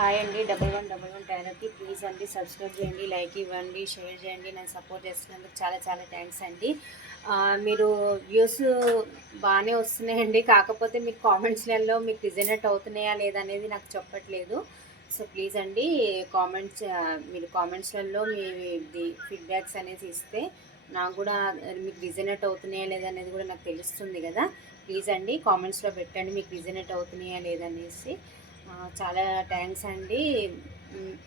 Hi అండి. Double one double one టైలర్కి please అండి సబ్స్క్రైబ్ చేయండి లైక్ ఇవ్వండి షేర్ చేయండి. నన్ను సపోర్ట్ చేస్తున్నందుకు చాలా చాలా థ్యాంక్స్ అండి. మీరు వ్యూస్ బాగానే వస్తున్నాయండి. కాకపోతే మీకు కామెంట్స్లలో మీకు రిజనేట్ అవుతున్నాయా లేదా అనేది నాకు చెప్పట్లేదు. సో ప్లీజ్ అండి కామెంట్స్ మీరు కామెంట్స్లలో మీ ఫీడ్బ్యాక్స్ అనేది ఇస్తే నాకు కూడా మీకు రిజనేట్ అవుతున్నాయా లేదా అనేది కూడా నాకు తెలుస్తుంది కదా. ప్లీజ్ అండి కామెంట్స్లో పెట్టండి మీకు రిజనేట్ అవుతున్నాయా లేదనేసి చాలా థ్యాంక్స్ అండి.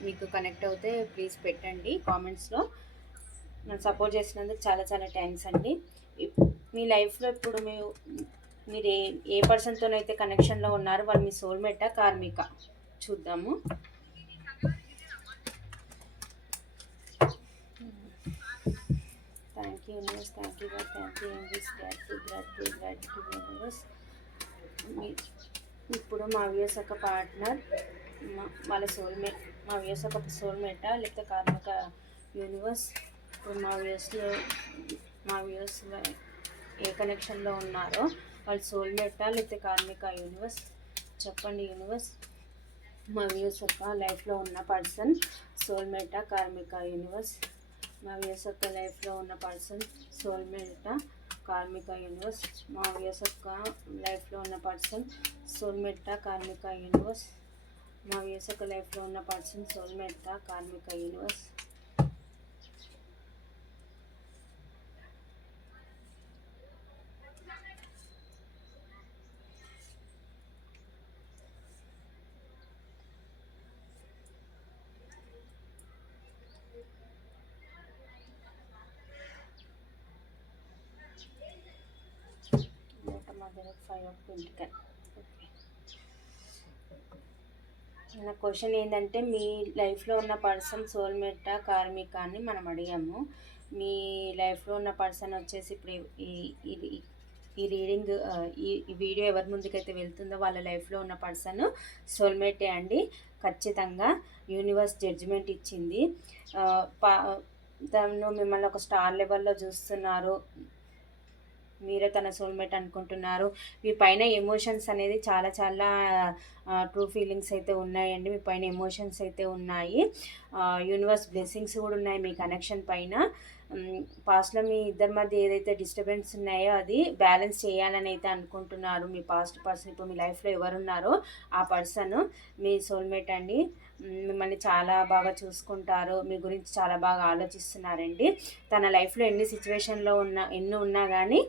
మీకు కనెక్ట్ అవుతే ప్లీజ్ పెట్టండి కామెంట్స్లో. నన్ను సపోర్ట్ చేసినందుకు చాలా చాలా థ్యాంక్స్ అండి. ఇప్- మీ లైఫ్లో ఇప్పుడు మీ మీరు ఏ ఏ పర్సన్తోనైతే కనెక్షన్లో ఉన్నారో వాళ్ళు మీ సోల్మేటా కార్మిక? చూద్దాము. Thank you universe thank you thank you universe గ్రాట్యూ గ్రాట్యూ గ్రాట్యూ యూనివర్స్. ఇప్పుడు మా వ్యూస్ ఒక పార్ట్నర్ వాళ్ళ సోల్మేట్ మా వ్యూస్ ఒక సోల్మేట లేకపోతే కార్మిక యూనివర్స్ ఇప్పుడు మా వ్యూస్లో మా వ్యూస్ ఏ కనెక్షన్లో ఉన్నారో వాళ్ళ సోల్మేటా లేకపోతే కార్మిక యూనివర్స్ చెప్పండి యూనివర్స్ మా వ్యూస్ యొక్క లైఫ్లో ఉన్న పర్సన్ సోల్మేటా కార్మిక యూనివర్స్ మా వ్యూస్ యొక్క లైఫ్లో ఉన్న పర్సన్ సోల్మేటా కార్మిక యూనివర్స్ మా వ్యూస్ యొక్క లైఫ్లో ఉన్న పర్సన్ సోల్మెట్ట కార్మిక యూనివర్స్ మా వ్యూస్ యొక్క లైఫ్లో ఉన్న పర్సన్ సోల్మెట్ట కార్మిక యూనివర్స్. మధ్యలో మన క్వశ్చన్ ఏంటంటే మీ లైఫ్లో ఉన్న పర్సన్ సోల్మేట కార్మిక అని మనం అడిగాము. మీ లైఫ్లో ఉన్న పర్సన్ వచ్చేసి ఇప్పుడు ఈ- ఈ ఈ- రీడింగ్ ఈ వీడియో ఎవరి ముందుకైతే వెళ్తుందో వాళ్ళ లైఫ్లో ఉన్న పర్సన్ సోల్మేటే అండి. ఖచ్చితంగా యూనివర్స్ జడ్జిమెంట్ ఇచ్చింది. పా తను మిమ్మల్ని ఒక స్టార్ లెవెల్లో చూస్తున్నారు. మీరే తన సోల్మేట్ అనుకుంటున్నారు. మీ పైన ఎమోషన్స్ అనేది చాలా చాలా ట్రూ ఫీలింగ్స్ అయితే ఉన్నాయండి. మీ పైన ఎమోషన్స్ అయితే ఉన్నాయి. యూనివర్స్ బ్లెస్సింగ్స్ కూడా ఉన్నాయి మీ కనెక్షన్ పైన. పాస్ట్లో మీ ఇద్దరి మధ్య ఏదైతే డిస్టర్బెన్స్ ఉన్నాయో అది బ్యాలెన్స్ చేయాలని అయితే అనుకుంటున్నారు మీ పాస్ట్ పర్సన్ ఇప్పుడు మీ లైఫ్లో ఎవరున్నారో ఆ పర్సన్ మీ సోల్మేట్ అండి. మిమ్మల్ని చాలా బాగా చూసుకుంటారు. మీ గురించి చాలా బాగా ఆలోచిస్తున్నారండి. తన లైఫ్లో ఎన్ని సిచ్యువేషన్లో ఉన్న ఎన్ని ఉన్నా కానీ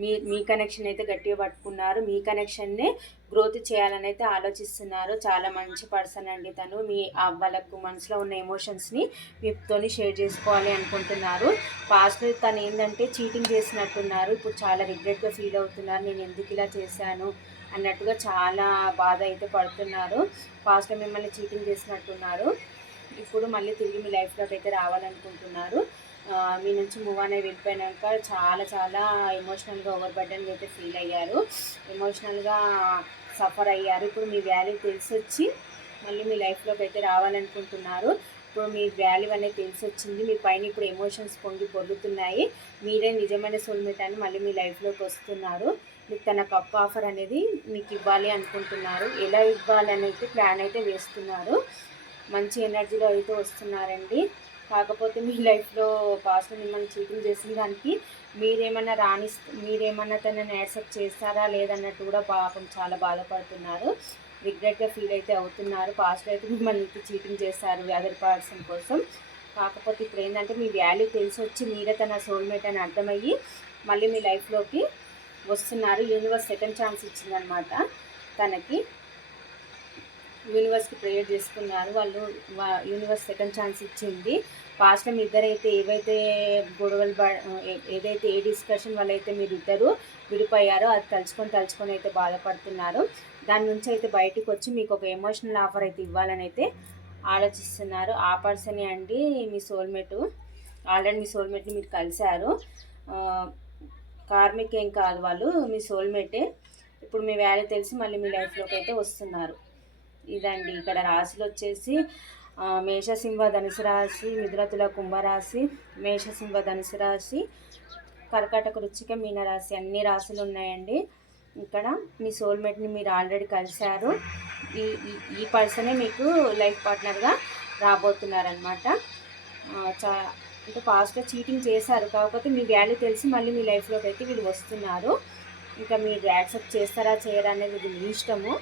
మీ మీ కనెక్షన్ అయితే గట్టిగా పట్టుకున్నారు. మీ కనెక్షన్నే గ్రోత్ చేయాలని అయితే ఆలోచిస్తున్నారు. చాలా మంచి పర్సన్ అండి తను. మీ వాళ్ళకు మనసులో ఉన్న ఎమోషన్స్ని మీతోని షేర్ చేసుకోవాలి అనుకుంటున్నారు. పాస్ట్లో తను ఏంటంటే చీటింగ్ చేసినట్టున్నారు. ఇప్పుడు చాలా రిగ్రెట్గా ఫీల్ అవుతున్నారు. నేను ఎందుకు ఇలా చేశాను అన్నట్టుగా చాలా బాధ అయితే పడుతున్నారు. పాస్ట్లో మిమ్మల్ని చీటింగ్ చేసినట్టున్నారు. ఇప్పుడు మళ్ళీ తిరిగి మీ లైఫ్లోకి అయితే రావాలనుకుంటున్నారు. మీ నుంచి మూవ్ అనేది వెళ్ళిపోయినాక చాలా చాలా ఎమోషనల్గా ఓవర్ బర్డన్ అయితే ఫీల్ అయ్యారు. ఎమోషనల్గా సఫర్ అయ్యారు. ఇప్పుడు మీ వాల్యూ తెలిసి వచ్చి మళ్ళీ మీ లైఫ్లోకి అయితే రావాలనుకుంటున్నారు. ఇప్పుడు మీ వాల్యూ అనేది తెలిసి వచ్చింది మీ పైన ఇప్పుడు ఎమోషన్స్ పొంగి పొందుతున్నాయి మీరే నిజమైన సోల్మేట్ అని మళ్ళీ మీ లైఫ్లోకి వస్తున్నారు. మీకు తన కప్ ఆఫర్ అనేది మీకు ఇవ్వాలి అనుకుంటున్నారు. ఎలా ఇవ్వాలి అనేది ప్లాన్ అయితే వేస్తున్నారు. మంచి ఎనర్జీలో అయితే వస్తున్నారండి. కాకపోతే మీ లైఫ్లో పాస్ట్ మిమ్మల్ని చీటింగ్ చేసిన దానికి మీరేమన్నా రాణి మీరేమన్నా తనని యాక్సెప్ట్ చేస్తారా లేదన్నట్టు కూడా పాపం చాలా బాధపడుతున్నారు. రిగ్రెట్గా ఫీల్ అయితే అవుతున్నారు. పాస్ట్లో అయితే మిమ్మల్ని చీటింగ్ చేస్తారు అదర్ పర్సన్ కోసం. కాకపోతే ఇప్పుడు ఏంటంటే మీ వాల్యూ తెలిసి వచ్చి మీరే తన సోల్మేట్ అని అర్థమయ్యి మళ్ళీ మీ లైఫ్లోకి వస్తున్నారు. యూనివర్స్ సెకండ్ ఛాన్స్ ఇచ్చిందనమాట తనకి. యూనివర్స్కి ప్రేయర్ చేసుకున్నారు. వాళ్ళు యూనివర్స్ సెకండ్ ఛాన్స్ ఇచ్చింది. పాస్ట్లో మీ ఇద్దరైతే ఏవైతే గొడవలు ఏదైతే ఏ డిస్కషన్ వల్ల అయితే మీరు ఇద్దరు విడిపోయారో అది తలుచుకొని తలుచుకొని అయితే బాధపడుతున్నారు. దాని నుంచి అయితే బయటకు వచ్చి మీకు ఒక ఎమోషనల్ ఆఫర్ అయితే ఇవ్వాలని అయితే ఆలోచిస్తున్నారు. ఆ పర్సనే అండి మీ సోల్మేట్. ఆల్రెడీ మీ సోల్మేట్ని మీరు కలిశారు. కార్మిక్ ఏం కాదు వాళ్ళు మీ సోల్మేటే. ఇప్పుడు మీ వాల్యూ తెలిసి మళ్ళీ మీ లైఫ్లోకి అయితే వస్తున్నారు. ఇదండి. ఇక్కడ రాశులు వచ్చేసి మేషసింహ ధనుసు రాశి మిథునతుల కుంభరాశి మేషసింహ ధనుసు రాశి కర్కాటక రుచిక మీనరాశి అన్ని రాశులు ఉన్నాయండి ఇక్కడ మీ సోల్మేట్ని మీరు ఆల్రెడీ కలిశారు. ఈ ఈ- పర్సనే మీకు లైఫ్ పార్ట్నర్గా రాబోతున్నారనమాట చా అంటే పాస్ట్లో చీటింగ్ చేశారు. కాకపోతే మీ వాల్యూ తెలిసి మళ్ళీ మీ లైఫ్లోకి అయితే వీళ్ళు వస్తున్నారు. ఇంకా మీరు యాక్సెప్ట్ చేస్తారా చేయరా అనేది ఇది మీ ఇష్టము.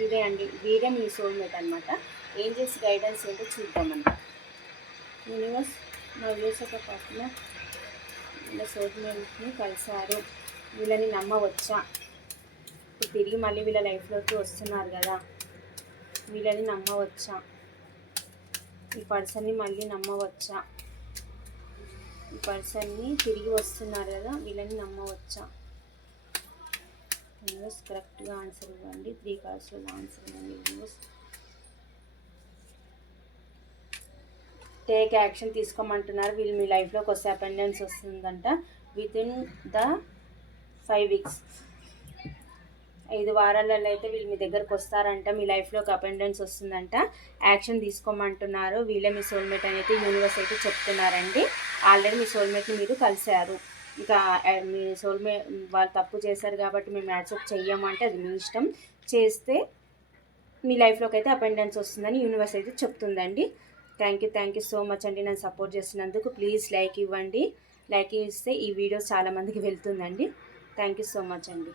ఇదే అండి. వీరే మీ సోల్మేట్ అనమాట ఏం చేసి గైడెన్స్ ఏంటో చూద్దామన్నమాట యూనివర్స్ మా వ్యూస్ ఒక పర్సన వీళ్ళ సోల్మేట్ని కలిశారు. వీళ్ళని నమ్మవచ్చా? ఇప్పుడు తిరిగి మళ్ళీ వీళ్ళ లైఫ్లోకి వస్తున్నారు కదా. వీళ్ళని నమ్మవచ్చా? ఈ పర్సన్ని మళ్ళీ నమ్మవచ్చా? ఈ పర్సన్ని తిరిగి వస్తున్నారు కదా వీళ్ళని నమ్మవచ్చా? యూనివర్స్ కరెక్ట్గా ఆన్సర్ ఇవ్వండి. త్రీ కార్డ్స్లో ఆన్సర్ ఇవ్వండి యూనివర్స్. టేక్ యాక్షన్ తీసుకోమంటున్నారు. వీళ్ళు మీ లైఫ్లోకి వస్తే అపెండెన్స్ వస్తుందంట. Within the five weeks. ఐదు వారాలలో అయితే వీళ్ళు మీ దగ్గరకు వస్తారంట. మీ లైఫ్లోకి అపెండెన్స్ వస్తుందంట. యాక్షన్ తీసుకోమంటున్నారు. వీళ్ళే మీ సోల్మేట్ అనేది యూనివర్స్ అయితే చెప్తున్నారండి. ఆల్రెడీ మీ సోల్మేట్ని మీరు కలిశారు. ఇంకా మీ సోల్మే వాళ్ళు తప్పు చేశారు కాబట్టి మేము యాక్సెప్ట్ చెయ్యమంటే అది మీ ఇష్టం. చేస్తే మీ లైఫ్లోకి అయితే అపెండెన్స్ వస్తుందని యూనివర్స్ అయితే చెప్తుందండి. Thank you thank you so much అండి నన్ను సపోర్ట్ చేసినందుకు. ప్లీజ్ లైక్ ఇవ్వండి. లైక్ ఇస్తే ఈ వీడియోస్ చాలామందికి వెళ్తుందండి. థ్యాంక్ యూ సో మచ్ అండి.